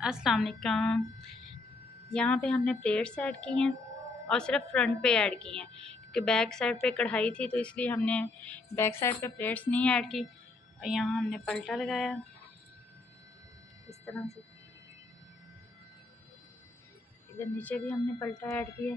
अस्सलाम वालेकुम। यहाँ पे हमने प्लेट्स ऐड की हैं और सिर्फ फ्रंट पे ऐड की हैं क्योंकि बैक साइड पे कढ़ाई थी, तो इसलिए हमने बैक साइड पे प्लेट्स नहीं ऐड की। और यहाँ हमने पलटा लगाया इस तरह से। इधर नीचे भी हमने पलटा ऐड किया।